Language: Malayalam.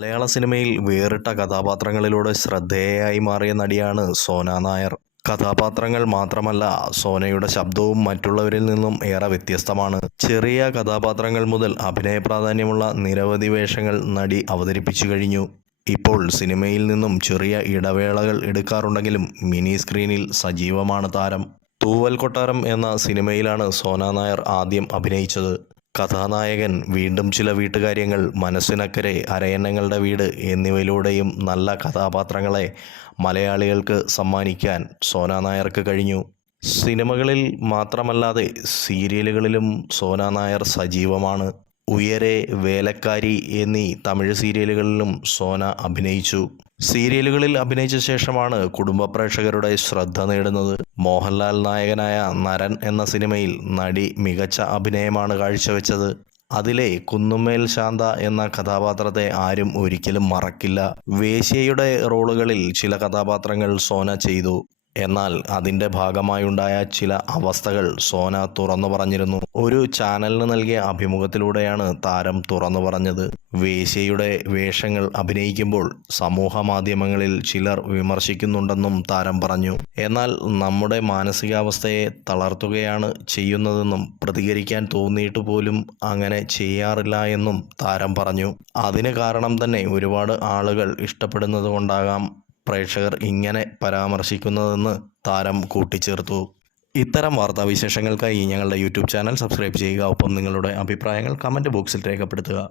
മലയാള സിനിമയിൽ വേറിട്ട കഥാപാത്രങ്ങളിലൂടെ ശ്രദ്ധേയയായി മാറിയ നടിയാണ് സോന നായർ. കഥാപാത്രങ്ങൾ മാത്രമല്ല സോനയുടെ ശബ്ദവും മറ്റുള്ളവരിൽ നിന്നും ഏറെ വ്യത്യസ്തമാണ്. ചെറിയ കഥാപാത്രങ്ങൾ മുതൽ അഭിനയ പ്രാധാന്യമുള്ള നിരവധി വേഷങ്ങൾ നടി അവതരിപ്പിച്ചു കഴിഞ്ഞു. ഇപ്പോൾ സിനിമയിൽ നിന്നും ചെറിയ ഇടവേളകൾ എടുക്കാറുണ്ടെങ്കിലും മിനി സ്ക്രീനിൽ സജീവമാണ് താരം. തൂവൽ കൊട്ടാരം എന്ന സിനിമയിലാണ് സോന നായർ ആദ്യം അഭിനയിച്ചത്. കഥാനായകൻ വീണ്ടും ചില വീട്ടുകാര്യങ്ങൾ മനസ്സിനക്കരെ അരയന്നങ്ങളുടെ വീട് എന്നിവയിലൂടെയും നല്ല കഥാപാത്രങ്ങളെ മലയാളികൾക്ക് സമ്മാനിക്കാൻ സോന നായർക്ക് കഴിഞ്ഞു. സിനിമകളിൽ മാത്രമല്ലാതെ സീരിയലുകളിലും സോന നായർ സജീവമാണ്. ഉയരെ വേലക്കാരി എന്നീ തമിഴ് സീരിയലുകളിലും സോന അഭിനയിച്ചു. സീരിയലുകളിൽ അഭിനയിച്ച ശേഷമാണ് കുടുംബ പ്രേക്ഷകരുടെ ശ്രദ്ധ നേടുന്നത്. മോഹൻലാൽ നായകനായ നരൻ എന്ന സിനിമയിൽ നടി മികച്ച അഭിനയമാണ് കാഴ്ചവെച്ചത്. അതിലെ കുന്നുമേൽ ശാന്ത എന്ന കഥാപാത്രത്തെ ആരും ഒരിക്കലും മറക്കില്ല. വേശ്യയുടെ റോളുകളിൽ ചില കഥാപാത്രങ്ങൾ സോന ചെയ്തു. എന്നാൽ അതിന്റെ ഭാഗമായുണ്ടായ ചില അവസ്ഥകൾ സോന തുറന്നു പറഞ്ഞിരുന്നു. ഒരു ചാനലിന് നൽകിയ അഭിമുഖത്തിലൂടെയാണ് താരം തുറന്നു പറഞ്ഞത്. വേശ്യയുടെ വേഷങ്ങൾ അഭിനയിക്കുമ്പോൾ സമൂഹ മാധ്യമങ്ങളിൽ ചിലർ വിമർശിക്കുന്നുണ്ടെന്നും താരം പറഞ്ഞു. എന്നാൽ നമ്മുടെ മാനസികാവസ്ഥയെ തളർത്തുകയാണ് ചെയ്യുന്നതെന്നും പ്രതികരിക്കാൻ തോന്നിയിട്ട് പോലും അങ്ങനെ ചെയ്യാറില്ല എന്നും താരം പറഞ്ഞു. അതിന് കാരണം തന്നെ ഒരുപാട് ആളുകൾ ഇഷ്ടപ്പെടുന്നത് കൊണ്ടാകാം പ്രേക്ഷകർ ഇങ്ങനെ പരാമർശിക്കുന്നതെന്ന് താരം കൂട്ടിച്ചേർത്തു. ഇത്തരം വാർത്താവിശേഷങ്ങൾക്കായി ഞങ്ങളുടെ യൂട്യൂബ് ചാനൽ സബ്സ്ക്രൈബ് ചെയ്യുക. ഒപ്പം നിങ്ങളുടെ അഭിപ്രായങ്ങൾ കമന്റ് ബോക്സിൽ രേഖപ്പെടുത്തുക.